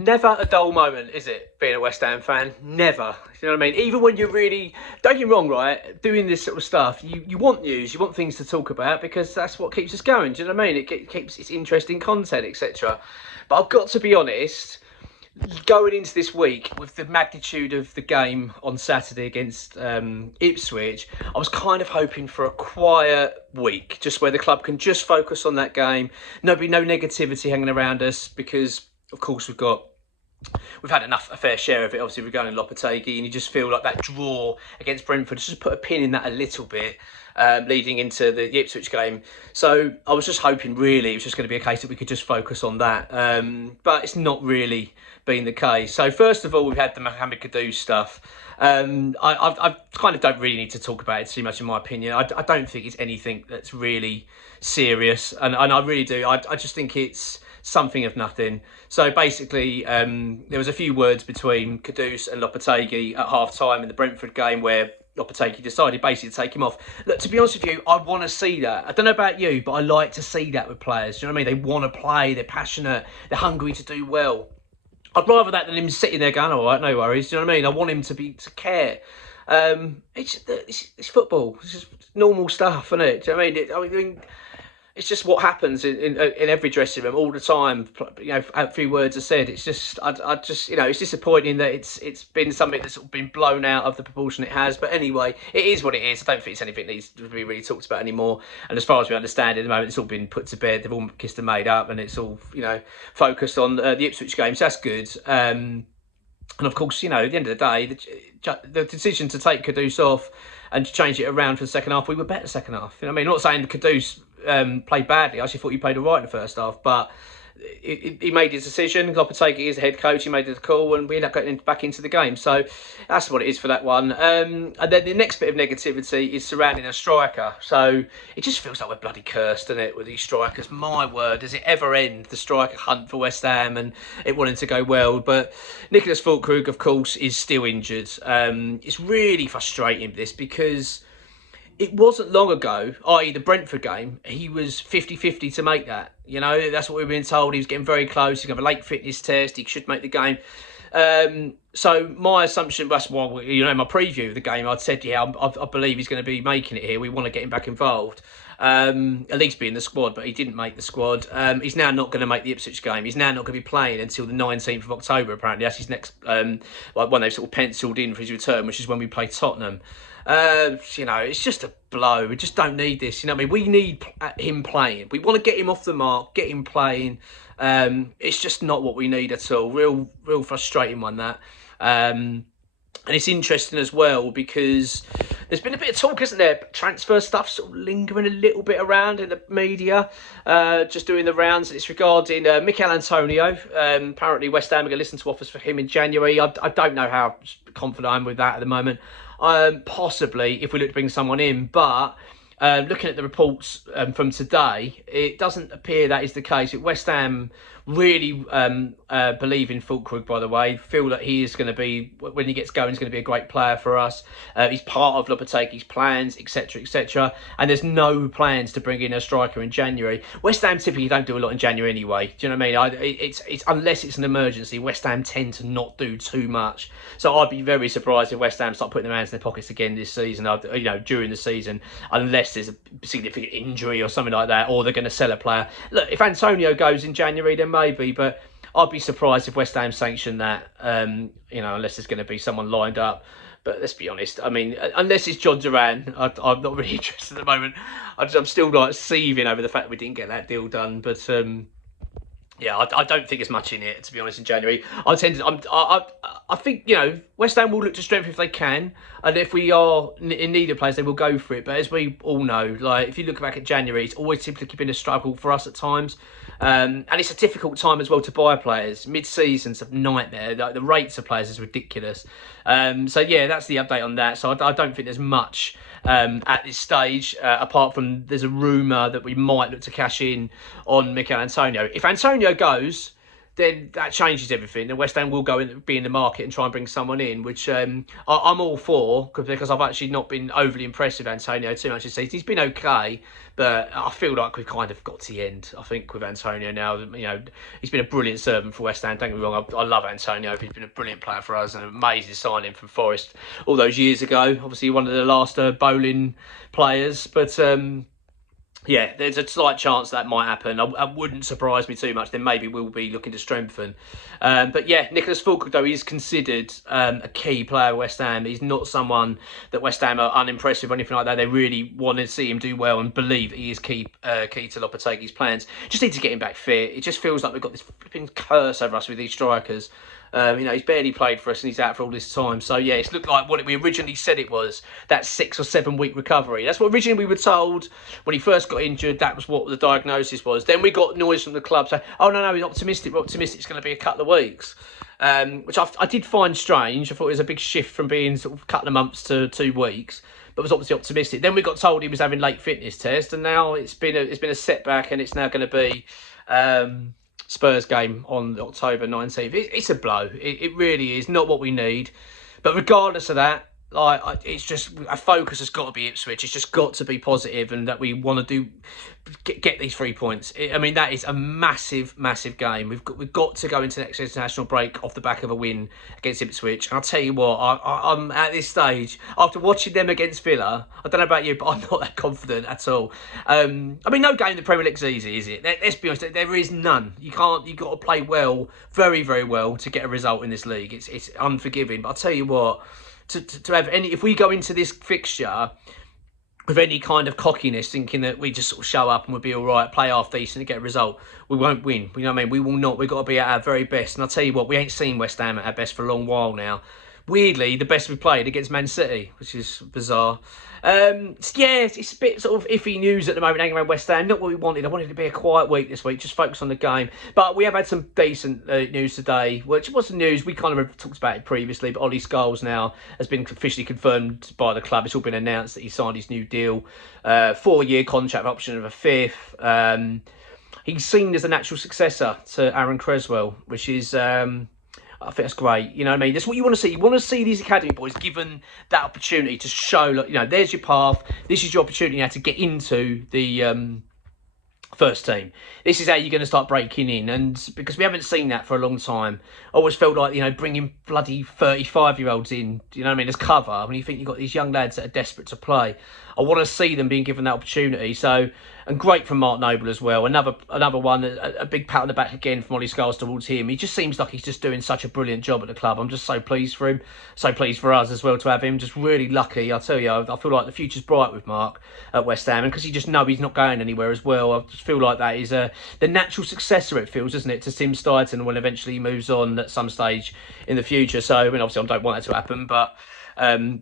Never a dull moment, is it, being a West Ham fan? Never. You know what I mean? Even when you're really, don't get me wrong, right? Doing this sort of stuff, you want news, you want things to talk about because that's what keeps us going. Do you know what I mean? It keeps it's interesting content, etc. But I've got to be honest, going into this week with the magnitude of the game on Saturday against Ipswich, I was kind of hoping for a quiet week, just where the club can just focus on that game. No negativity hanging around us because, of course, we've had a fair share of it. Obviously, we're going to Lopetegui, and you just feel like that draw against Brentford just put a pin in that a little bit, leading into the Ipswich game. So I was just hoping, really, it was just going to be a case that we could just focus on that. But it's not really been the case. So first of all, we've had the Mohamed Kudus stuff. I kind of don't really need to talk about it too much, in my opinion. I don't think it's anything that's really serious, and I really do. I just think it's something of nothing. So basically, there was a few words between Kudus and Lopetegui at half-time in the Brentford game where Lopetegui decided basically to take him off. Look, to be honest with you, I want to see that. I don't know about you, but I like to see that with players. Do you know what I mean? They want to play, they're passionate, they're hungry to do well. I'd rather that than him sitting there going, all right, no worries. Do you know what I mean? I want him to care. It's football. It's just normal stuff, isn't it? Do you know what I mean? It's just what happens in every dressing room all the time. You know, a few words are said. It's just, I just, you know, it's disappointing that it's been something that's sort of been blown out of the proportion it has. But anyway, it is what it is. I don't think it's anything that needs to be really talked about anymore. And as far as we understand it at the moment, it's all been put to bed. They've all kissed and made up, and it's all, you know, focused on the Ipswich game. So that's good. And of course, you know, at the end of the day, the decision to take Kudus off and to change it around for the second half, we were better second half. You know what I mean? I'm not saying Kudus played badly. I actually thought he played all right in the first half, but he made his decision. Lopetegui is the head coach. He made the call, and we ended up getting back into the game. So that's what it is for that one. And then the next bit of negativity is surrounding a striker. So it just feels like we're bloody cursed, doesn't it, with these strikers? My word, does it ever end, the striker hunt for West Ham and it wanting to go well? But Niclas Fullkrug, of course, is still injured. It's really frustrating, this, because it wasn't long ago, i.e. the Brentford game, he was 50-50 to make that. You know, that's what we were being told. He was getting very close. He's going to have a late fitness test. He should make the game. So my assumption, that's why, you know, in my preview of the game, I'd said, yeah, I believe he's going to be making it here. We want to get him back involved. At least be in the squad, but he didn't make the squad. He's now not going to make the Ipswich game. He's now not going to be playing until the 19th of October, apparently. That's his next, one they've sort of penciled in for his return, which is when we play Tottenham. You know, it's just a blow. We just don't need this. You know what I mean? We need him playing. We want to get him off the mark, get him playing. It's just not what we need at all. Real frustrating one, that. And it's interesting as well because there's been a bit of talk, isn't there? Transfer stuff sort of lingering a little bit around in the media, just doing the rounds. It's regarding Michail Antonio. Apparently West Ham are going to listen to offers for him in January. I don't know how confident I am with that at the moment. Possibly if we look to bring someone in, but looking at the reports from today, it doesn't appear that is the case. West Ham really believe in Füllkrug, by the way. Feel that he is going to be, when he gets going, he's going to be a great player for us. He's part of Lopetegui's plans, etc., etc. And there's no plans to bring in a striker in January. West Ham typically don't do a lot in January anyway. Do you know what I mean? It's unless it's an emergency, West Ham tend to not do too much. So I'd be very surprised if West Ham start putting their hands in their pockets again this season, you know, during the season, unless there's a significant injury or something like that, or they're going to sell a player. Look, if Antonio goes in January, then maybe, but I'd be surprised if West Ham sanction that, you know, unless there's going to be someone lined up. But let's be honest, I mean, unless it's John Duran, I'm not really interested at the moment. I'm still like seething over the fact that we didn't get that deal done. But yeah, I don't think there's much in it, to be honest, in January. I think, you know, West Ham will look to strengthen if they can. And if we are in need of players, they will go for it. But as we all know, like, if you look back at January, it's always typically been a struggle for us at times. And it's a difficult time as well to buy players. Mid-season's a nightmare. The rates of players is ridiculous. So, yeah, that's the update on that. So I don't think there's much at this stage, apart from there's a rumour that we might look to cash in on Michail Antonio. If Antonio goes, then that changes everything. Then West Ham will go and be in the market and try and bring someone in, which I'm all for, because I've actually not been overly impressed with Antonio too much this season. He's been okay, but I feel like we've kind of got to the end, I think, with Antonio now. You know, he's been a brilliant servant for West Ham. Don't get me wrong, I love Antonio. He's been a brilliant player for us and an amazing signing from Forest all those years ago. Obviously, one of the last bowling players, but yeah, there's a slight chance that might happen. It wouldn't surprise me too much. Then maybe we'll be looking to strengthen. But yeah, Niclas Fullkrug, though, he is considered a key player at West Ham. He's not someone that West Ham are unimpressive or anything like that. They really want to see him do well and believe that he is key to Lopetegui's plans. Just need to get him back fit. It just feels like we've got this flipping curse over us with these strikers. You know, he's barely played for us and he's out for all this time. So, yeah, it's looked like what we originally said it was, that 6 or 7 week recovery. That's what originally we were told when he first got injured. That was what the diagnosis was. Then we got noise from the club saying, oh, no, he's optimistic. We're optimistic it's going to be a couple of weeks, which I did find strange. I thought it was a big shift from being sort of a couple of months to 2 weeks, but was obviously optimistic. Then we got told he was having late fitness test, and now it's been a setback, and it's now going to be Spurs game on October 19th. It's a blow. It really is not what we need. But regardless of that, it's just our focus has got to be Ipswich. It's just got to be positive, and that we want to get these 3 points. I mean, that is a massive game. We've got to go into the next international break off the back of a win against Ipswich. And I'll tell you what, I'm at this stage, after watching them against Villa, I don't know about you, but I'm not that confident at all. I mean, no game in the Premier League's easy, is it? Let's be honest, there is none. You've got to play well, very, very well, to get a result in this league. It's unforgiving. But I'll tell you what, to have any, if we go into this fixture with any kind of cockiness, thinking that we just sort of show up and we'll be all right, play half decent and get a result, we won't win. You know what I mean? We will not. We've got to be at our very best. And I'll tell you what, we ain't seen West Ham at our best for a long while now. Weirdly, the best we've played against Man City, which is bizarre. Yeah, it's a bit sort of iffy news at the moment hanging around West Ham. Not what we wanted. I wanted it to be a quiet week this week, just focus on the game. But we have had some decent news today, which was the news. We kind of talked about it previously, but Scarles now has been officially confirmed by the club. It's all been announced that he signed his new deal, 4-year contract option of a 5th. He's seen as a natural successor to Aaron Cresswell, which is I think that's great. You know what I mean? That's what you want to see. You want to see these academy boys given that opportunity to show, like, you know, there's your path. This is your opportunity now to get into the first team. This is how you're going to start breaking in. And because we haven't seen that for a long time, I always felt like, you know, bringing bloody 35-year-olds in, you know what I mean, as cover, when you think you've got these young lads that are desperate to play. I want to see them being given that opportunity. So, and great from Mark Noble as well. Another one, a big pat on the back again from Scarles towards him. He just seems like he's just doing such a brilliant job at the club. I'm just so pleased for him. So pleased for us as well to have him. Just really lucky. I'll tell you, I feel like the future's bright with Mark at West Ham. And because you just know he's not going anywhere as well, I just feel like that is the natural successor, it feels, doesn't it, to Tim Steidten when eventually he moves on at some stage in the future. So, I mean, obviously I don't want that to happen, but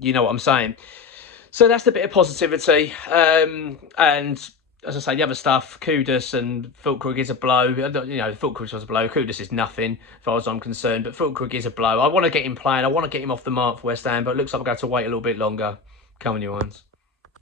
you know what I'm saying. So that's the bit of positivity. And as I say, the other stuff, Kudus and Füllkrug is a blow. You know, Füllkrug was a blow. Kudus is nothing, as far as I'm concerned. But Füllkrug is a blow. I want to get him playing. I want to get him off the mark for West Ham, but it looks like we're going to have to wait a little bit longer. Come on, you ones.